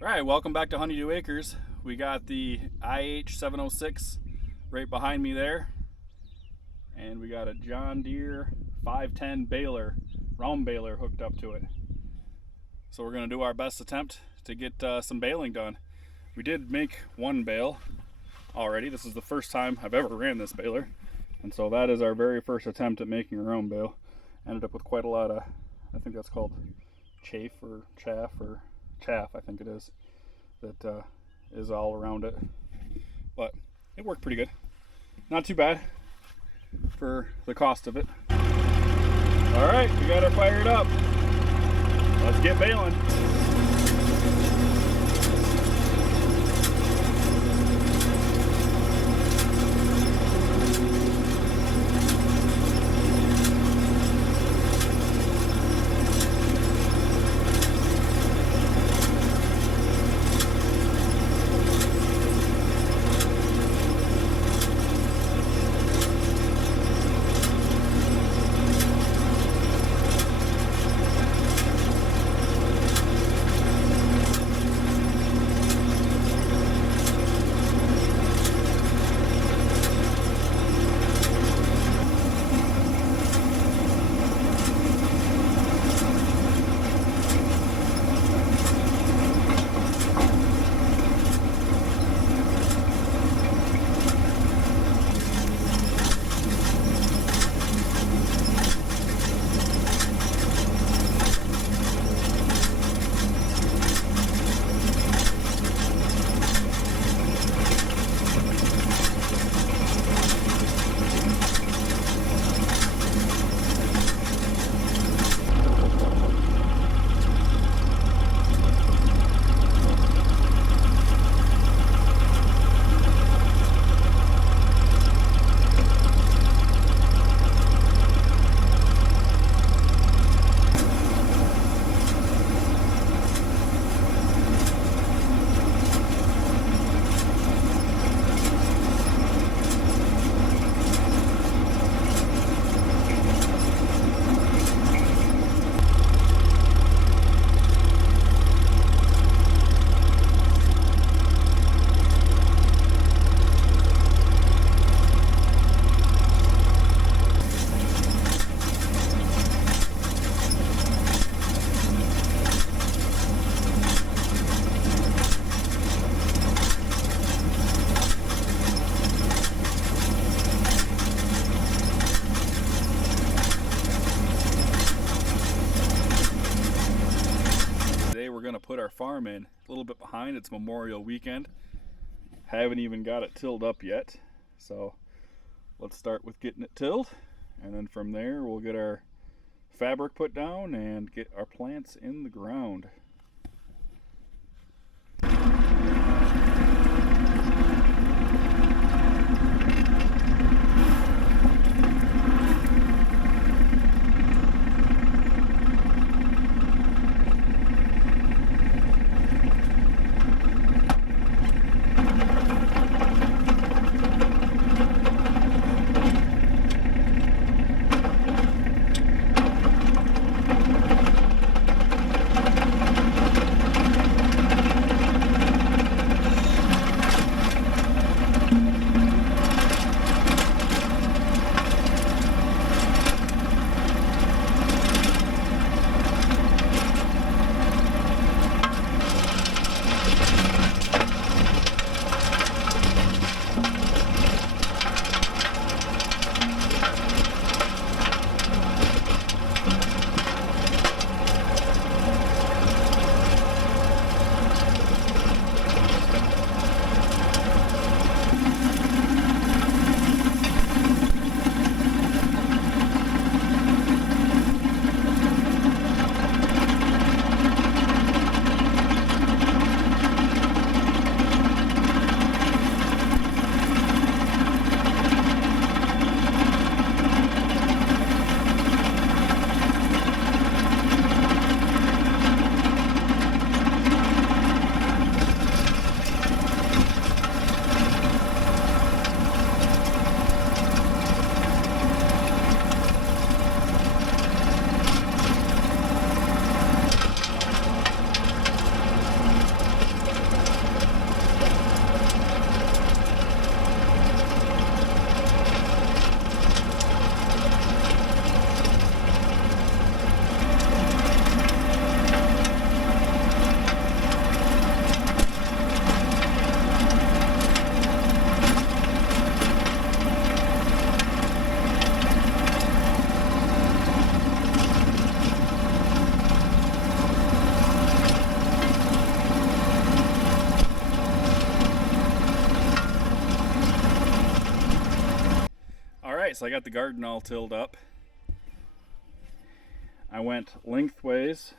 Alright, welcome back to Honeydew Acres. We got the IH706 right behind me there. And we got a John Deere 510 baler, round baler hooked up to it. So we're going to do our best attempt to get some baling done. We did make one bale already. This is the first time I've ever ran this baler. And so that is our very first attempt at making a round bale. Ended up with quite a lot of, I think that's called chaff, I think it is, that is all around it. But it worked pretty good. Not too bad for the cost of it. Alright, we got her fired up. Let's get baling. We're going to put our farm in a little bit behind. It's Memorial Weekend. Haven't even got it tilled up yet. So let's start with getting it tilled, and then from there we'll get our fabric put down and get our plants in the ground. so I got the garden all tilled up. I went lengthways,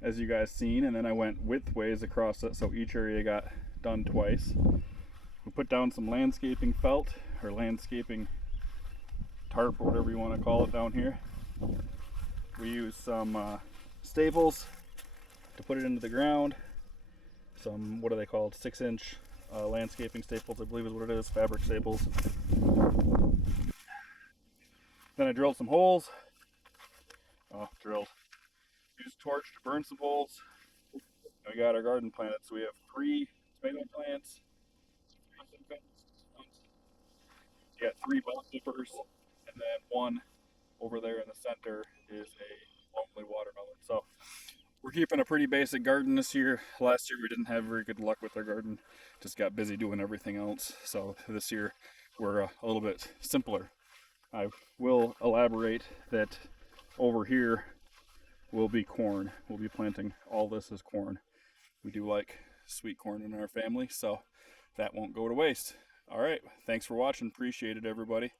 as you guys seen, and then I went widthways across it, so each area got done twice. We put down some landscaping felt, or landscaping tarp, or whatever you want to call it down here. We used some staples to put it into the ground. Some, what are they called, 6-inch landscaping staples, I believe is what it is, fabric staples. Then I drilled some holes. Used a torch to burn some holes. And we got our garden planted, so we have 3 tomato plants. You got 3 bell peppers, and then 1 over there in the center is a lonely watermelon. So we're keeping a pretty basic garden this year. Last year we didn't have very good luck with our garden. Just got busy doing everything else. So this year we're a little bit simpler. I will elaborate that over here will be corn. We'll be planting all this as corn. We do like sweet corn in our family, so that won't go to waste. All right, thanks for watching. Appreciate it, everybody.